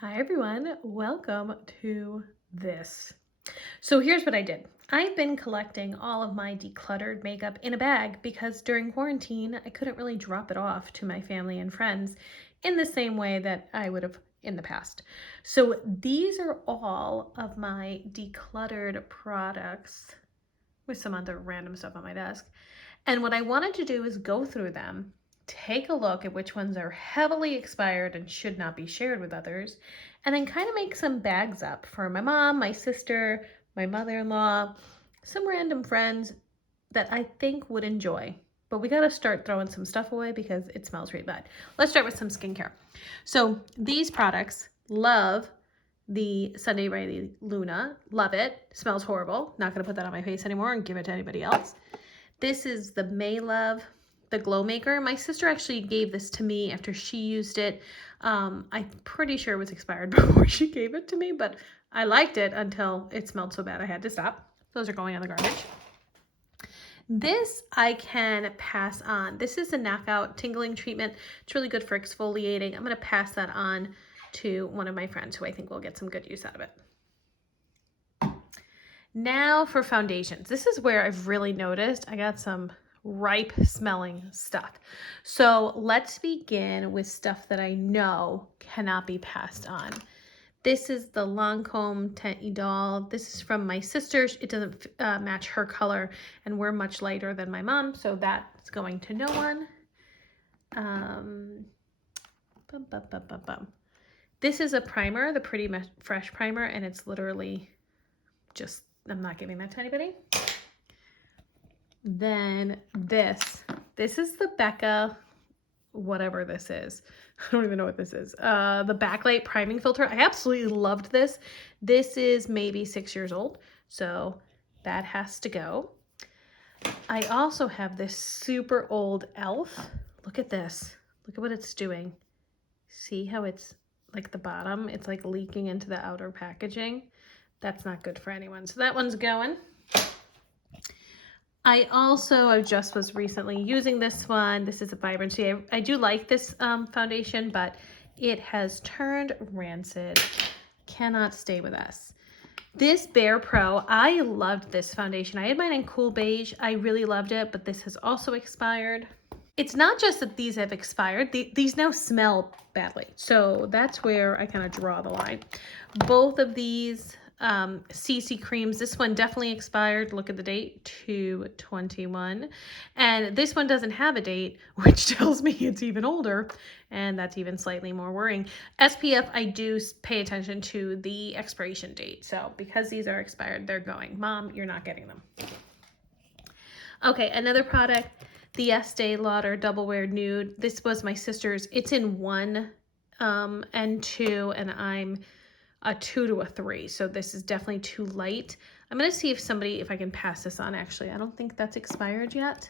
Hi everyone, welcome to this. So here's what I did. I've been collecting all of my decluttered makeup in a bag because during quarantine, I couldn't really drop it off to my family and friends in the same way that I would have in the past. So these are all of my decluttered products with some other random stuff on my desk. And what I wanted to do is go through them, take a look at which ones are heavily expired and should not be shared with others, and then kind of make some bags up for my mom, my sister, my mother-in-law, some random friends that I think would enjoy. But we got to start throwing some stuff away because it smells really bad. Let's start with some skincare. So these products, love the Sunday Riley Luna. Love it. Smells horrible. Not going to put that on my face anymore and give it to anybody else. This is the May Love, the Glow Maker. My sister actually gave this to me after she used it. I'm pretty sure it was expired before she gave it to me, but I liked it until it smelled so bad I had to stop. Those are going on the garbage. This I can pass on. This is a knockout tingling treatment. It's really good for exfoliating. I'm going to pass that on to one of my friends who I think will get some good use out of it. Now for foundations. This is where I've really noticed I got some ripe smelling stuff. So let's begin with stuff that I know cannot be passed on. This is the Lancome Teint Idole. This is from my sister. It doesn't match her color, and we're much lighter than my mom, so that's going to no one. This is a primer, the Pretty Fresh primer, and it's literally just, I'm not giving that to anybody. Then this is the Becca, whatever this is. I don't even know what this is. The Backlight Priming Filter. I absolutely loved this. This is maybe 6 years old, so that has to go. I also have this super old e.l.f. Look at this. Look at what it's doing. See how it's like the bottom? It's like leaking into the outer packaging. That's not good for anyone. So that one's going. I just was recently using this one. This is a Vibrancy. I do like this foundation, but it has turned rancid. Cannot stay with us. This Bare Pro, I loved this foundation. I had mine in Cool Beige. I really loved it, but this has also expired. It's not just that these have expired. These now smell badly. So that's where I kind of draw the line. Both of these CC creams, this one definitely expired. Look at the date, 2/21. And this one doesn't have a date, which tells me it's even older. And that's even slightly more worrying. SPF, I do pay attention to the expiration date. So because these are expired, they're going. Mom, you're not getting them. Okay, another product, the Estee Lauder Double Wear Nude. This was my sister's. It's in 1 and 2, and I'm a 2 to a 3. So this is definitely too light. I'm going to see if I can pass this on, actually. I don't think that's expired yet.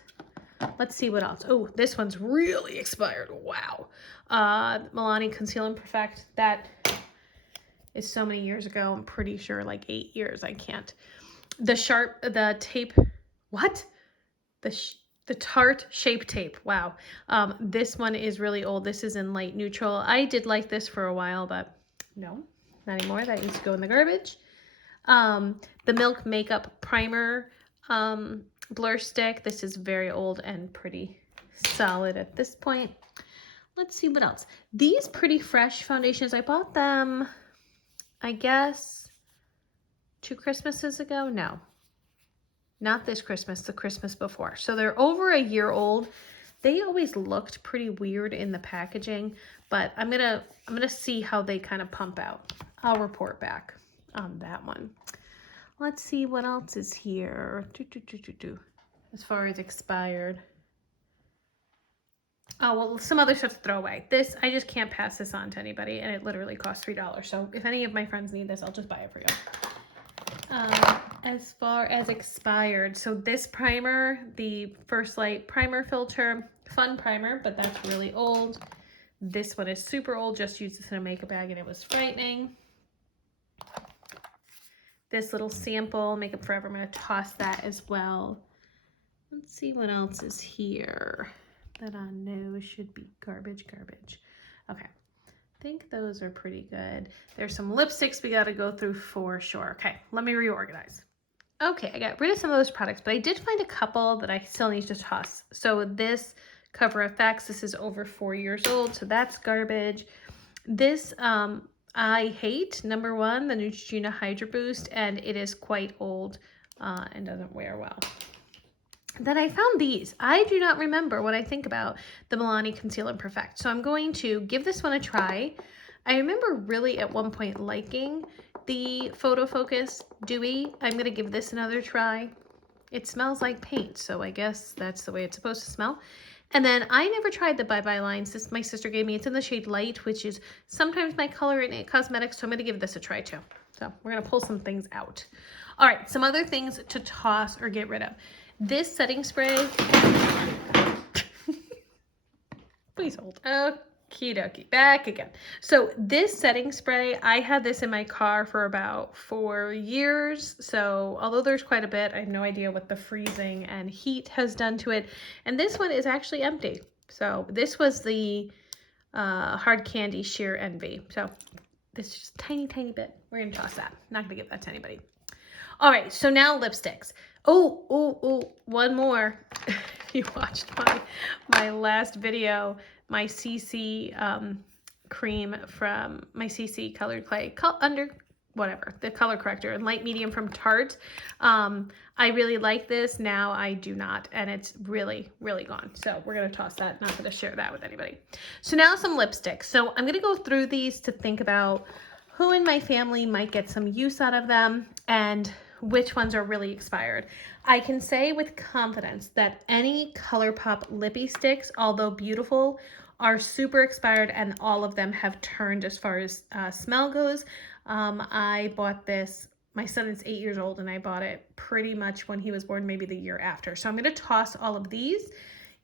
Let's see what else. Oh, this one's really expired. Wow. Milani Conceal and Perfect. That is so many years ago. I'm pretty sure like 8 years. I can't. The tape. What? The Tarte Shape Tape. Wow. This one is really old. This is in light neutral. I did like this for a while, but no, not anymore. That needs to go in the garbage. The Milk Makeup Primer Blur Stick. This is very old and pretty solid at this point. Let's see what else. These Pretty Fresh foundations, I bought them, I guess, 2 Christmases ago. No. Not this Christmas, the Christmas before. So they're over a year old. They always looked pretty weird in the packaging, but I'm gonna see how they kind of pump out. I'll report back on that one. Let's see what else is here. As far as expired. Oh, well, some other stuff to throw away. This, I just can't pass this on to anybody, and it literally costs $3. So if any of my friends need this, I'll just buy it for you. As far as expired, so this primer, the First Light Primer Filter, fun primer, but that's really old. This one is super old, just used this in a makeup bag and it was frightening. This little sample, Makeup Forever, I'm going to toss that as well. Let's see what else is here that I know should be garbage. Okay. think those are pretty good. There's some lipsticks we got to go through for sure. Okay, let me reorganize. Okay, I got rid of some of those products, but I did find a couple that I still need to toss. So this Cover FX, this is over 4 years old, so that's garbage. This I hate, number one, the Neutrogena Hydra Boost, and it is quite old and doesn't wear well. Then I found these. I do not remember what I think about the Milani Conceal and Perfect. So I'm going to give this one a try. I remember really at one point liking the Photo Focus Dewy. I'm going to give this another try. It smells like paint, so I guess that's the way it's supposed to smell. And then I never tried the Bye Bye lines. This my sister gave me. It's in the shade Light, which is sometimes my color in cosmetics, so I'm going to give this a try too. So we're going to pull some things out. All right, some other things to toss or get rid of. This setting spray, please hold. Okie dokie, back again. So this setting spray, I had this in my car for about 4 years. So although there's quite a bit, I have no idea what the freezing and heat has done to it. And this one is actually empty. So this was the Hard Candy Sheer Envy. So this is just a tiny, tiny bit. We're gonna toss that. Not gonna give that to anybody. All right, so now lipsticks. Oh, one more. You watched my last video, my CC cream from my CC Colored Clay, the color corrector, and light medium from Tarte. I really like this. Now I do not, and it's really, really gone. So we're gonna toss that, not gonna share that with anybody. So now some lipsticks. So I'm gonna go through these to think about who in my family might get some use out of them and which ones are really expired. I can say with confidence that any ColourPop lippy sticks, although beautiful, are super expired, and all of them have turned as far as smell goes. I bought this, my son is 8 years old, and I bought it pretty much when he was born, maybe the year after. So I'm gonna toss all of these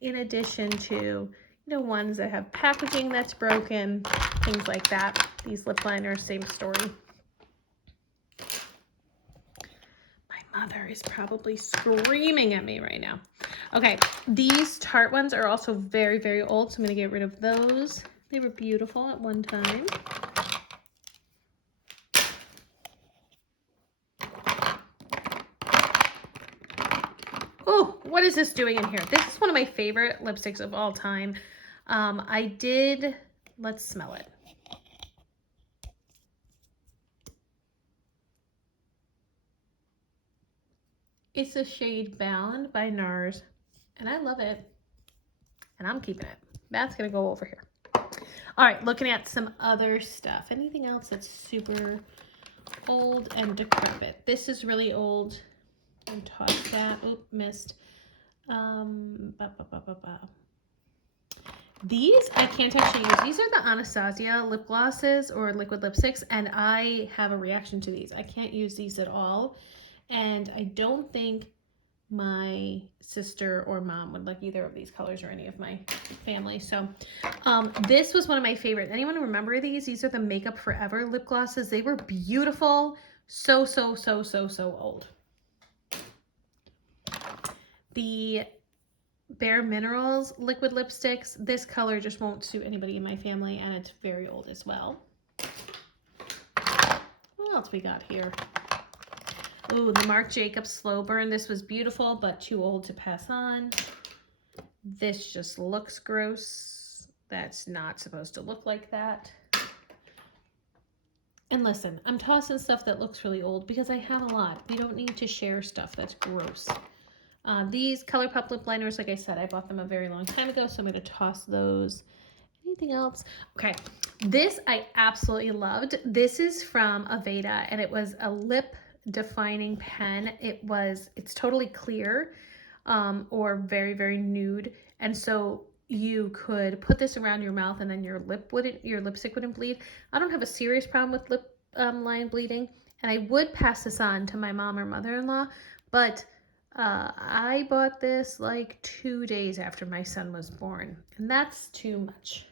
in addition to, ones that have packaging that's broken, things like that. These lip liners, same story. Mother is probably screaming at me right now. Okay, these Tarte ones are also very, very old, so I'm going to get rid of those. They were beautiful at one time. Oh, what is this doing in here? This is one of my favorite lipsticks of all time. Let's smell it. It's a shade Bound by NARS, and I love it, and I'm keeping it. That's going to go over here. All right, looking at some other stuff. Anything else that's super old and decrepit? This is really old. And toss that. Oh, missed. These I can't actually use. These are the Anastasia lip glosses or liquid lipsticks, and I have a reaction to these. I can't use these at all. And I don't think my sister or mom would like either of these colors or any of my family. So this was one of my favorites. Anyone remember these? These are the Makeup Forever lip glosses. They were beautiful. So old. The Bare Minerals liquid lipsticks. This color just won't suit anybody in my family, and it's very old as well. What else we got here? Ooh, the Marc Jacobs Slow Burn. This was beautiful, but too old to pass on. This just looks gross. That's not supposed to look like that. And listen, I'm tossing stuff that looks really old because I have a lot. We don't need to share stuff that's gross. These ColourPop lip liners, like I said, I bought them a very long time ago, so I'm going to toss those. Anything else? Okay, this I absolutely loved. This is from Aveda, and it was a lip defining pen. It's totally clear or very, very nude, and so you could put this around your mouth and then your lipstick wouldn't bleed. I don't have a serious problem with lip line bleeding, and I would pass this on to my mom or mother-in-law, but I bought this like 2 days after my son was born, and that's too much.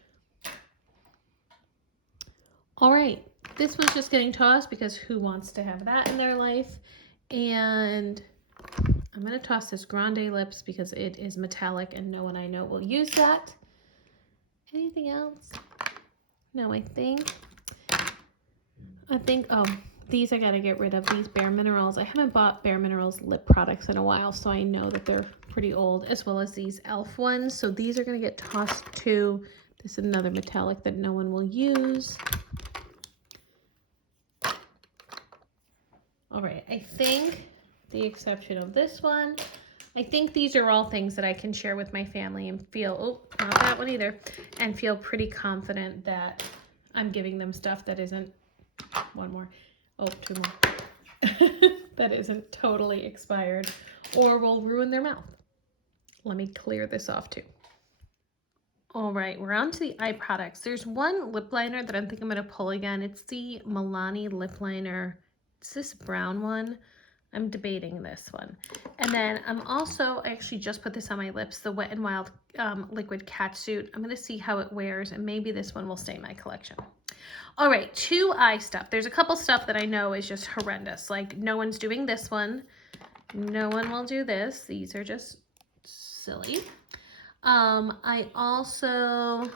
All right, this was just getting tossed because who wants to have that in their life? And I'm going to toss this Grande Lips because it is metallic and no one I know will use that. Anything else? No, I think, oh, these I gotta get rid of, these Bare Minerals. I haven't bought Bare Minerals lip products in a while, so I know that they're pretty old, as well as these e.l.f. ones. So these are gonna get tossed too. This is another metallic that no one will use. All right, I think the exception of this one, I think these are all things that I can share with my family and feel, oh, not that one either, and feel pretty confident that I'm giving them stuff that isn't, one more, oh, two more, that isn't totally expired or will ruin their mouth. Let me clear this off too. All right, we're on to the eye products. There's one lip liner that I think I'm gonna pull again. It's the Milani lip liner. It's this brown one. I'm debating this one. And then I'm also, I actually just put this on my lips, the Wet n Wild liquid catsuit. I'm gonna see how it wears, and maybe this one will stay in my collection. All right, two eye stuff. There's a couple stuff that I know is just horrendous. Like, no one's doing this one. No one will do this. These are just silly. I also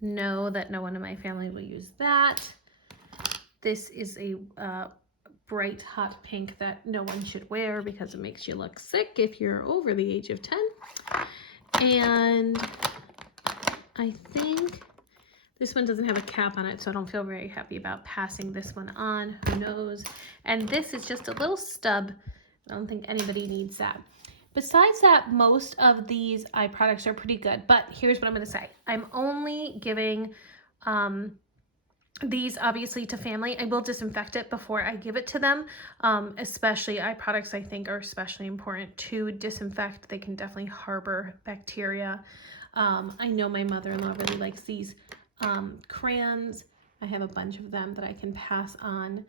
know that no one in my family will use that. This is a bright hot pink that no one should wear because it makes you look sick if you're over the age of 10. And I think this one doesn't have a cap on it, so I don't feel very happy about passing this one on. Who knows? And this is just a little stub. I don't think anybody needs that. Besides that, most of these eye products are pretty good, but here's what I'm gonna say. I'm only giving these obviously to family. I will disinfect it before I give it to them. Especially eye products, I think, are especially important to disinfect. They can definitely harbor bacteria. I know my mother-in-law really likes these crayons. I have a bunch of them that I can pass on.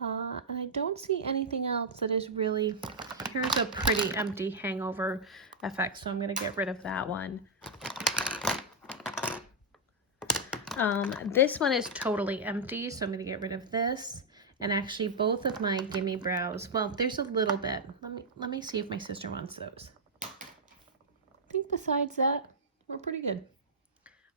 And I don't see anything else that is really, here's a pretty empty hangover effect, so I'm gonna get rid of that one. This one is totally empty, so I'm gonna get rid of this. And actually both of my Gimme Brows, well, there's a little bit. Let me see if my sister wants those. I think besides that, we're pretty good.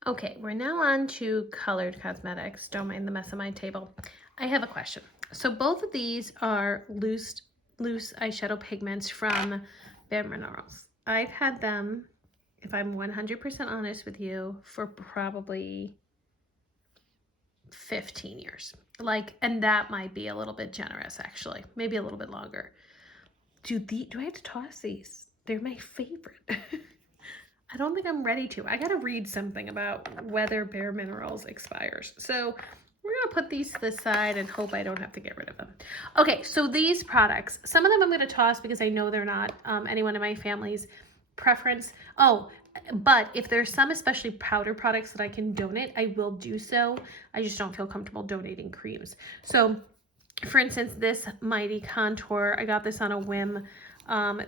Okay, we're now on to colored cosmetics. Don't mind the mess on my table. I have a question. So both of these are loose eyeshadow pigments from Bare Minerals. I've had them, if I'm 100% honest with you, for probably 15 years. Like, and that might be a little bit generous actually, maybe a little bit longer. Do I have to toss these? They're my favorite. I don't think I'm ready to. I gotta read something about whether Bare Minerals expires. So we're gonna put these to the side and hope I don't have to get rid of them. Okay, so these products, some of them I'm gonna toss because I know they're not anyone in my family's preference. Oh, but if there's some, especially powder products that I can donate, I will do so. I just don't feel comfortable donating creams. So for instance, this Mighty Contour, I got this on a whim.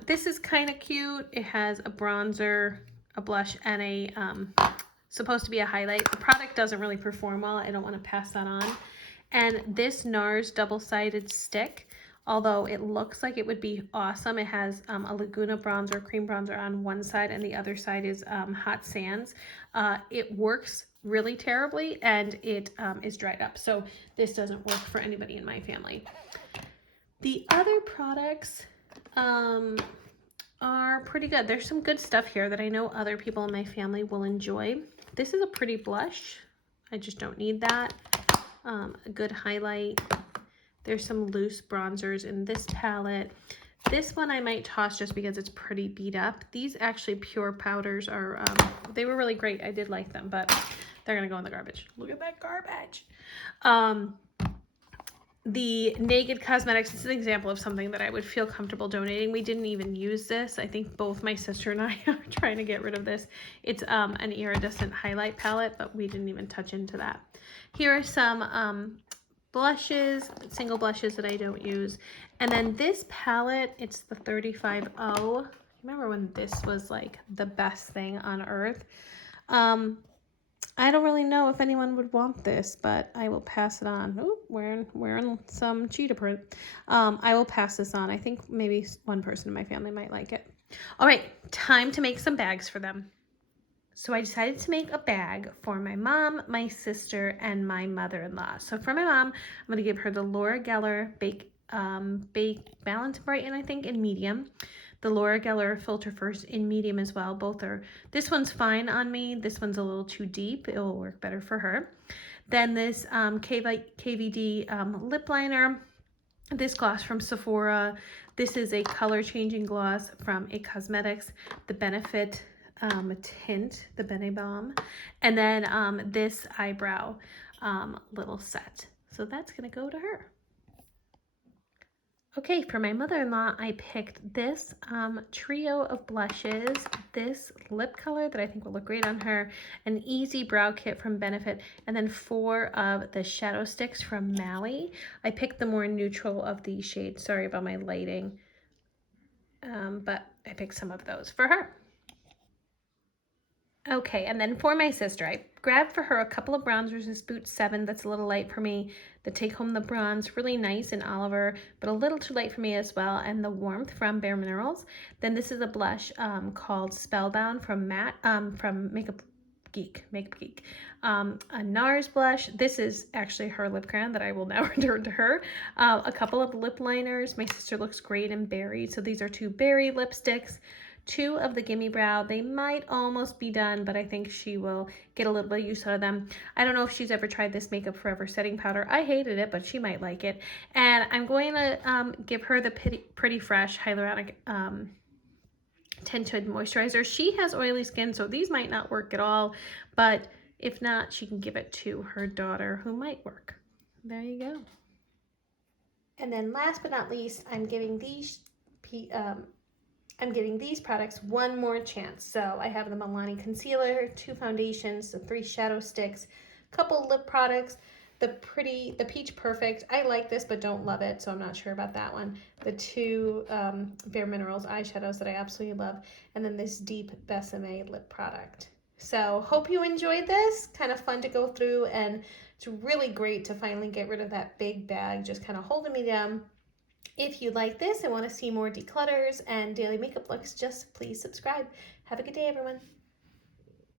This is kind of cute. It has a bronzer, a blush, and a supposed to be a highlight. The product doesn't really perform well. I don't want to pass that on. And this NARS double-sided stick, although it looks like it would be awesome, it has a Laguna bronzer, cream bronzer on one side, and the other side is Hot Sands. It works really terribly, and it is dried up. So this doesn't work for anybody in my family. The other products are pretty good. There's some good stuff here that I know other people in my family will enjoy. This is a pretty blush. I just don't need that. A good highlight. There's some loose bronzers in this palette. This one I might toss just because it's pretty beat up. These actually pure powders are, they were really great. I did like them, but they're gonna go in the garbage. Look at that garbage. The Naked Cosmetics is an example of something that I would feel comfortable donating. We didn't even use this. I think both my sister and I are trying to get rid of this. It's an iridescent highlight palette, but we didn't even touch into that. Here are some blushes, single blushes that I don't use. And then this palette, it's the 35O. Remember when this was like the best thing on earth? I don't really know if anyone would want this, but I will pass it on. Ooh, wearing some cheetah print. I will pass this on. I think maybe one person in my family might like it. All right, time to make some bags for them. So I decided to make a bag for my mom, my sister, and my mother-in-law. So for my mom, I'm going to give her the Laura Geller Bake Balance and Brighten, I think, in medium. The Laura Geller Filter First in medium as well. Both are, this one's fine on me. This one's a little too deep. It will work better for her. Then this KVD lip liner. This gloss from Sephora. This is a color changing gloss from A Cosmetics, the Benefit tint, the Bene Balm. And then this eyebrow little set. So that's gonna go to her. Okay, for my mother-in-law, I picked this trio of blushes, this lip color that I think will look great on her, an easy brow kit from Benefit, and then 4 of the shadow sticks from Mally. I picked the more neutral of these shades. Sorry about my lighting, but I picked some of those for her. Okay, and then for my sister, I grabbed for her a couple of bronzers, this Boot 7 that's a little light for me, the Take Home the Bronze, really nice in Oliver, but a little too light for me as well, and the Warmth from Bare Minerals. Then this is a blush called Spellbound from Makeup Geek. A NARS blush. This is actually her lip crayon that I will now return to her. A couple of lip liners. My sister looks great in berry, so these are 2 berry lipsticks. 2 of the Gimme Brow. They might almost be done, but I think she will get a little bit of use out of them. I don't know if she's ever tried this Makeup Forever setting powder. I hated it, but she might like it. And I'm going to give her the Pretty Fresh Hyaluronic Tinted Moisturizer. She has oily skin, so these might not work at all, but if not, she can give it to her daughter who might work. There you go. And then last but not least, I'm giving these products one more chance. So I have the Milani Concealer, 2 foundations, the 3 shadow sticks, couple lip products, the Peach Perfect. I like this but don't love it, so I'm not sure about that one. The 2 Bare Minerals eyeshadows that I absolutely love, and then this Deep Besame lip product. So hope you enjoyed this. Kind of fun to go through, and it's really great to finally get rid of that big bag just kind of holding me down. If you like this and want to see more declutters and daily makeup looks, just please subscribe. Have a good day, everyone.